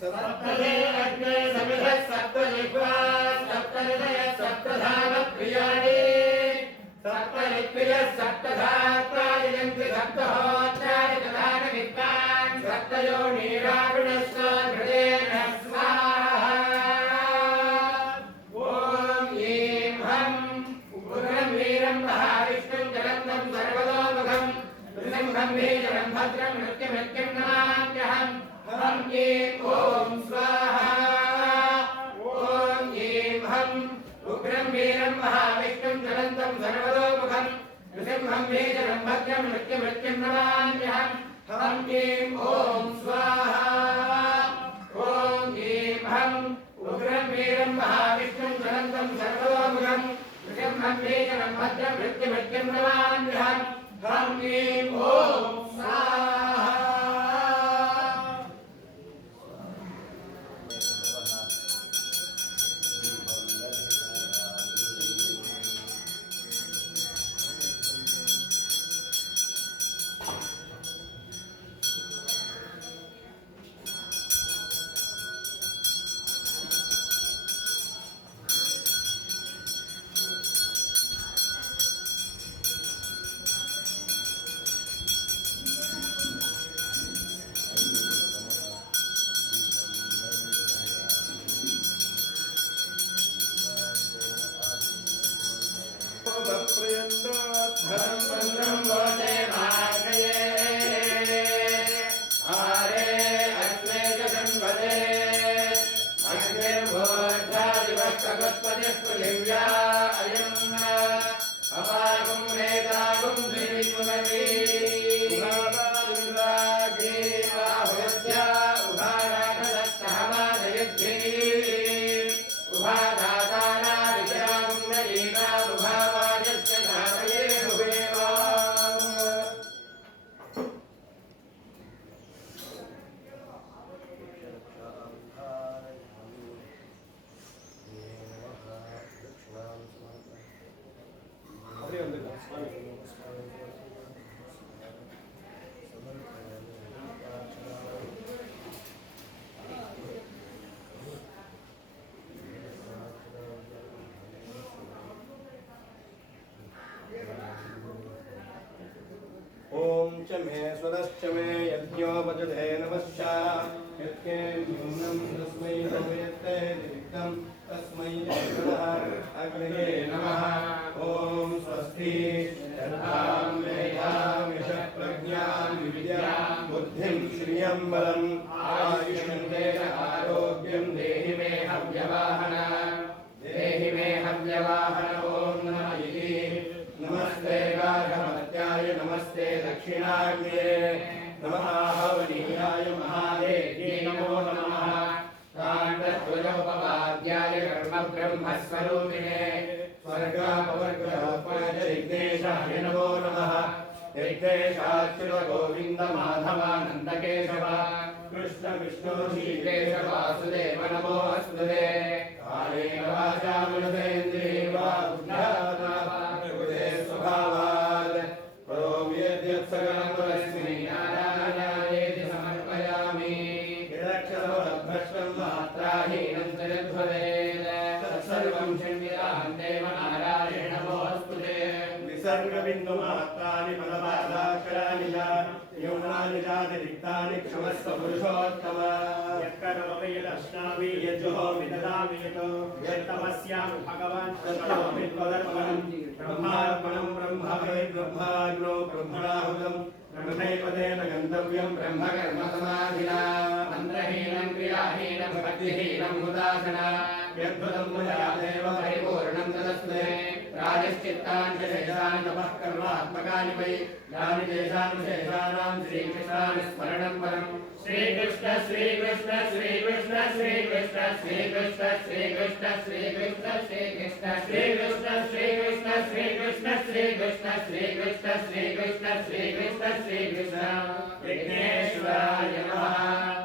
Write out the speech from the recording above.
सप्तदे अग्ने समिधः सप्तजिह्वा सप्तहृदय सप्तधाम प्रियाणि सप्तऋत्विजः सप्तधात्रायन्ति सप्तहोत्राणि दधान विद्वान् सप्तयोनिराविणस्व हृदयेन स्वाहा ॐ ऐं हं उग्रं वीरं महाविष्णुं जलन्तं सर्वतोमुखं नृसिंहं भीषणं भद्रं मृत्युमृत्युं नमाम्यहम् हम ऐं ॐ स्वाहा ॐ ऐं हं उग्रं वीरं महाविष्णुं ज्वलन्तं सर्वतोमुखं नृसिंहं भीषणं भद्रं मृत्युमृत्युं नमाम्यहम् हम ऐं ॐ स्वाहा ॐ ऐं हं उग्रं वीरं महाविष्णुं ज्वलन्तं सर्वतोमुखं नृसिंहं भीषणं भद्रं मृत्युमृत्युं नमाम्यहम् हम ऐं ॐ स्वाहा च मे स्वरश्च मे यज्ञोपजधे नमश्च यत्के न्यूनं तस्मै नमस्ते नित्यं तस्मै नमः अग्नये नमः ॐ स्वस्ति तद्धां मेधां यशः प्रज्ञां विद्यां बुद्धिं श्रियं बलम् आयुष्मन्तेन आरोग्यं देहि मे हव्यवाहन ॐ नमः इति नमस्ते गार्हमत्याय नमस्ते दक्षिणाग्ने नमः हवनीयाय महादेव्यै नमो नमः काण्डध्वजोपवाद्याय कर्मब्रह्मस्वरूपिणे स्वर्गापवर्गोपजयिग्नेशाय नमो नमः यज्ञेशाच्युतगोविन्दमाधवानन्दकेशव कृष्ण विष्णु श्रीकेश वासुदेव नमोऽस्तुते कालेन वाचा मनसेन्द्रियैर्वा बुद्ध्या स्वभावात् करोमि यद्यत्सकलं परस्मै नारायणायेति समर्पयामि यदक्षरवदभ्रष्टं मात्राहीनं च यद्भवेत् तत्सर्वं शून्यतां देव नारायण नमोऽस्तुते विसर्गबिन्दुमात्राणि फलपादाक्षराणि च न्यूनानि चातिरिक्तानि क्षमस्व पुरुषोत्तम यत्करोमि यदश्नामि यज्जुहोमि ददामि यतो यत्तपस्यामि भगवान् तत्तमपि त्वदर्पणम् ब्रह्मार्पणं ब्रह्मवे ब्रह्माग्नो ब्रह्मणाहुतं ब्रह्मैपदेन गन्तव्यं ब्रह्मकर्मसमाधिना मन्त्रहीनं क्रियाहीनं भक्तिहीनं हुदासना यद्भुतं मया देव परिपूर्णं तदस्मे राजश्चित्तानि च शेषानि तपः कर्मात्मकानि वै यानि तेषां शेषाणां श्रीकृष्णानि स्मरणं परम् श्रीकृष्ण श्रीकृष्ण श्रीकृष्ण श्रीकृष्ण श्रीकृष्ण श्रीकृष्ण श्रीकृष्ण श्रीकृष्ण श्रीकृष्ण श्रीकृष्ण श्रीकृष्ण श्रीकृष्ण श्रीकृष्ण श्रीकृष्ण श्रीकृष्ण श्रीकृष्ण विघ्नेश्वराय नमः।